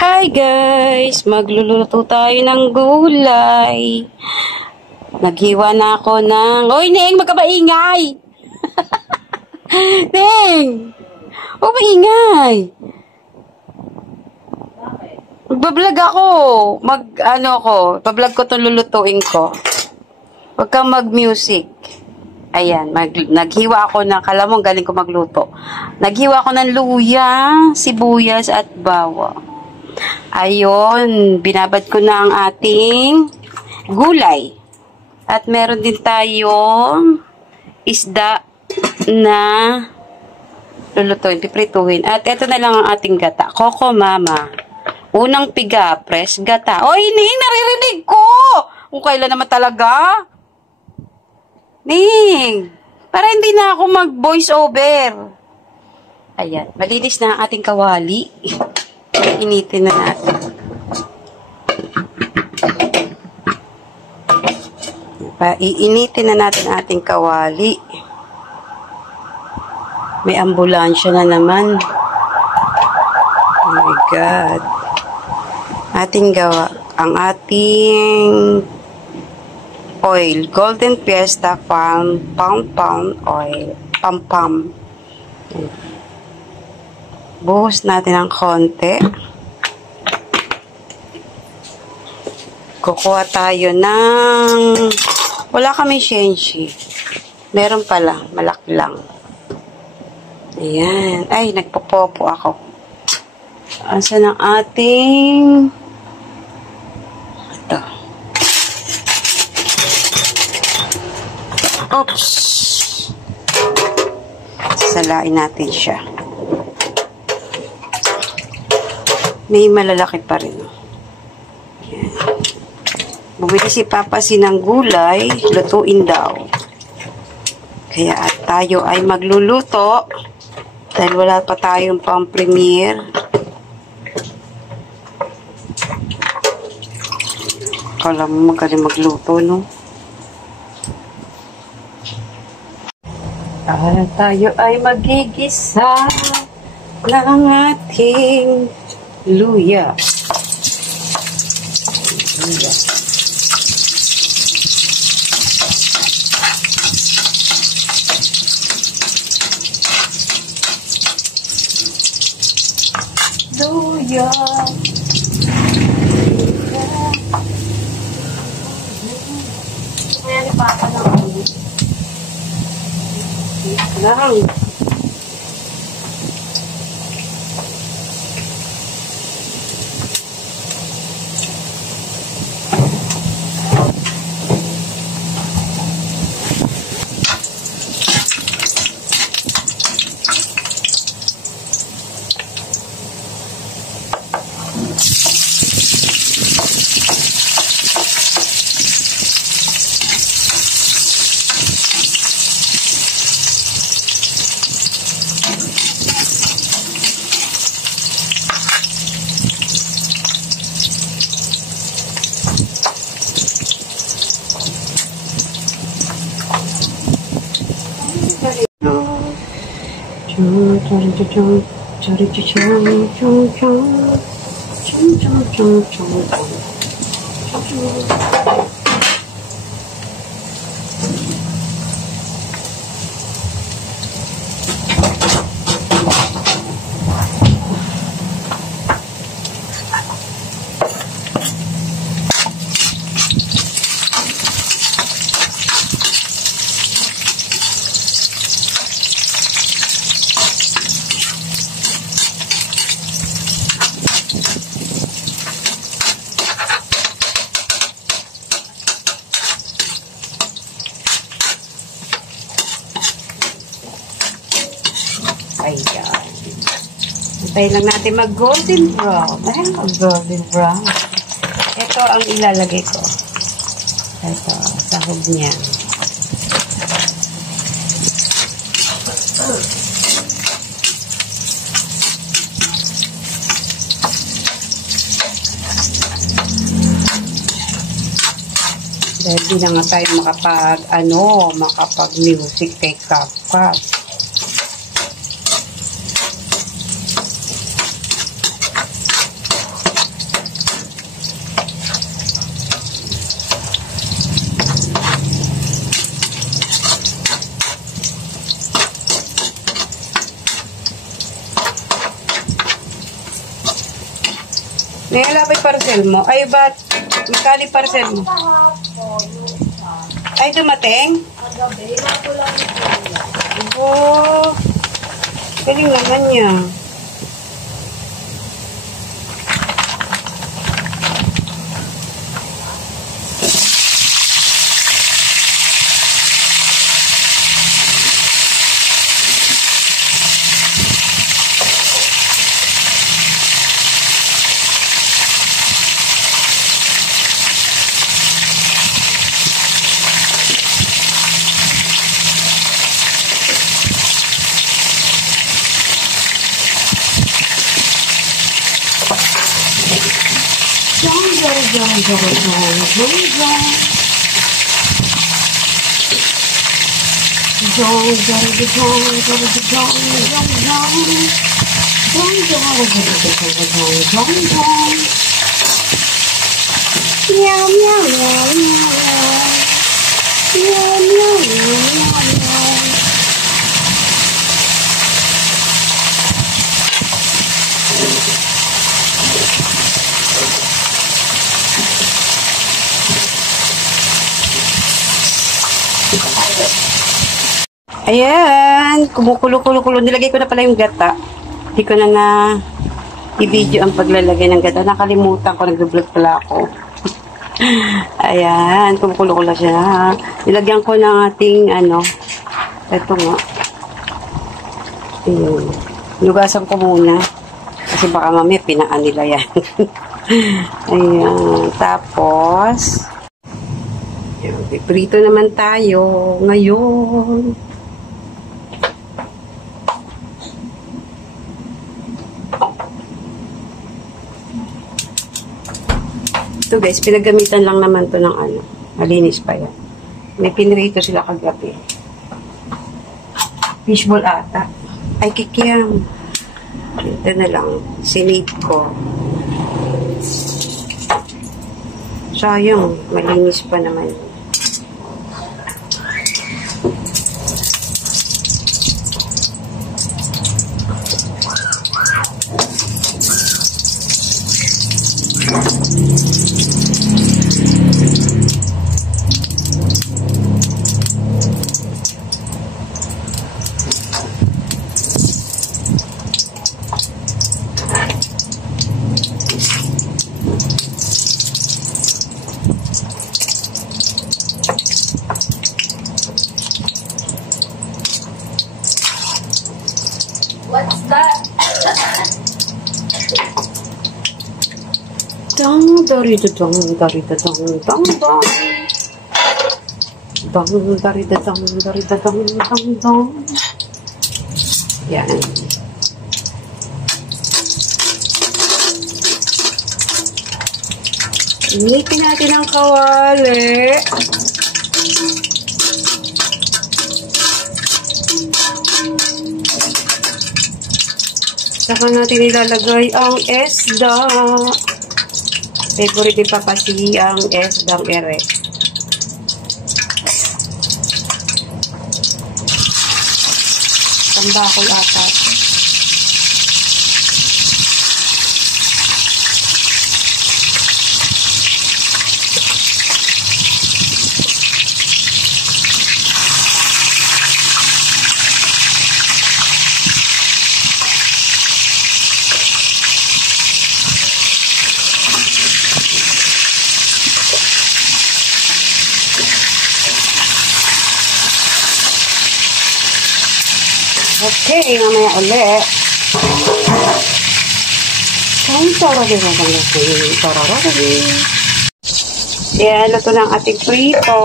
Hi guys! Magluluto tayo ng gulay. Naghiwa na ako ng... Hoy, Neng! Magkabaingay! Neng! Huwag maingay! Magbablog ako. Pablog ko itong lulutuin ko. Huwag kang mag-music. Ayan, naghiwa ako ng... Kala mo, galing ko magluto. Naghiwa ako ng luya, sibuyas at bawang. Ayun, binabad ko na ang ating gulay. At meron din tayong isda na lulutuin, piprituhin. At ito na lang ang ating gata. Coco Mama. Unang piga, press gata. Oy, Ning, naririnig ko! Kung kailan naman talaga. Ning, para hindi na ako mag-voice over. Ayan, malinis na ang ating kawali. Initin na natin. Iinitin na natin ating kawali. May ambulansya na naman. Oh my God. Ating gawa. Ang ating oil. Golden Fiesta Pound oil. Pam. Buhos natin ng konti. Kukuha tayo ng... Wala kami shenshi. Meron pala. Malaki lang. Ayan. Ay, nagpopopo ako. Asan ang ating... Ito. Oops! Salain natin siya. May malalaki pa rin. Ayan. Bumili si Papa ng gulay, lutuin daw. Kaya at tayo ay magluluto dahil wala pa tayong pang-premiere. Kala mo magaling magluto, no? At tayo ay magigisa ng ating luya. Luya. Kaya ni Papa lang. Ayan. Antayin lang natin mag-golden brown. Ay, mag-golden brown. Ito ang ilalagay ko. Ito, sahog niya. Dahil di na nga tayo makapag-music kay Kapkap. Nailapay parcel mo. Ay, ba't? Magkali parcel mo? Ay, dumating? Agabi, ako lang ito. Oh, galing naman niya. Ayan, kumukulo-kulo-kulo. Nilagay ko na pala yung gata. Hindi ko na i-video ang paglalagay ng gata. Nakalimutan ko, nag-vlog pala ako. Ayan, kumukulo-kulo siya. Nilagyan ko ng ating, ito nga. Ayan. Lugasan ko muna. Kasi baka mamaya pinaan nila yan. Ayan, tapos, prito naman tayo ngayon. Ito guys, pinagamitan lang naman to ng malinis pa yan. May pinrito sila kagabi. Fishball ata. Ay, kikiam. Ito na lang. Sinate ko. Sayang, malinis pa naman. What's that? Dang, dari da dang, dari da dang, dang, dang. Dang, dari da dang, dari da dang, dang, dang. Yan. Initin natin ang kawali. Saka natin ilalagay ang esda. Favorite din pa kasi ang esdang ere. Tambakol ata. Okay, mamaya ulit. Yan, luto ng ating prito.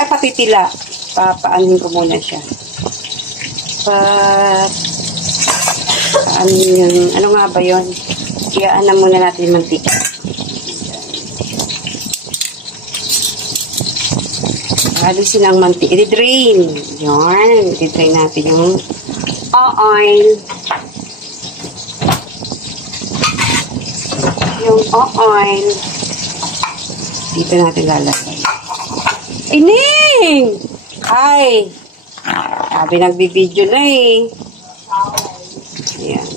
Ay, papitila. Papaanin ko muna siya. Ano nga ba yun? Iyaan na muna natin yung mantika. Alisin ang mantika. I-drain. Yan. I-drain natin yung oil. Yung oil. Dito natin lalagay. Ining! Ay! Sabi nagbibideo na eh. Ayan.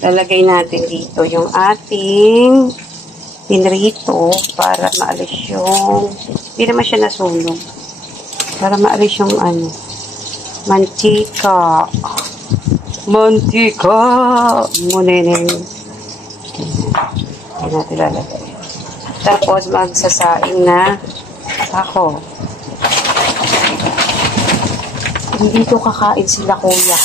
lalagay natin dito yung ating pinrito para maalis yung, hindi naman siya nasunog. Para maalis yung mantika. Mantika! Muneneng. Ayan natin lalagay. Tapos, magsasaing na ako. Hindi dito kakain sila, kuya.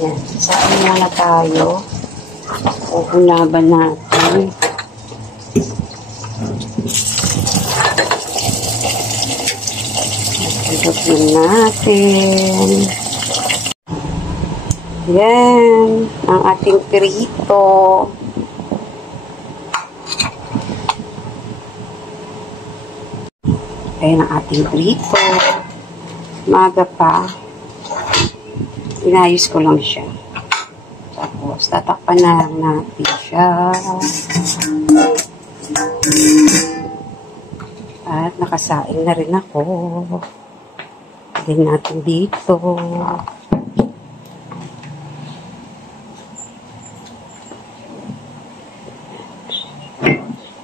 Yan. Sasaing muna tayo. Uhunaban natin. Tignan natin. Yan. Ang ating pirito. Ayan ang ating pirito. Maga pa. Inayos ko lang siya. Tapos, tatakpan na lang natin siya. At nakasaing na rin ako. Tignan natin dito.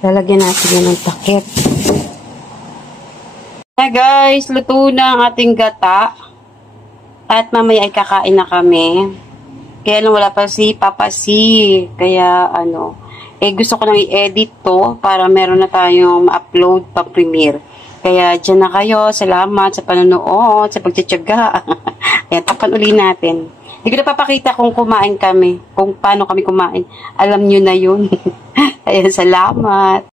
Lalagyan natin yan ng takip. Na guys, luto na ang ating gata. At mamaya ay kakain na kami. Kaya lang wala pa si Papa C. Kaya gusto ko lang i-edit to para meron na tayong ma-upload pa premiere. Kaya dyan na kayo. Salamat sa panonood, sa pagtsatsaga. Kaya tapan uli natin. Hindi ko na papakita kung kumain kami. Kung paano kami kumain. Alam nyo na yun. Ayan, salamat.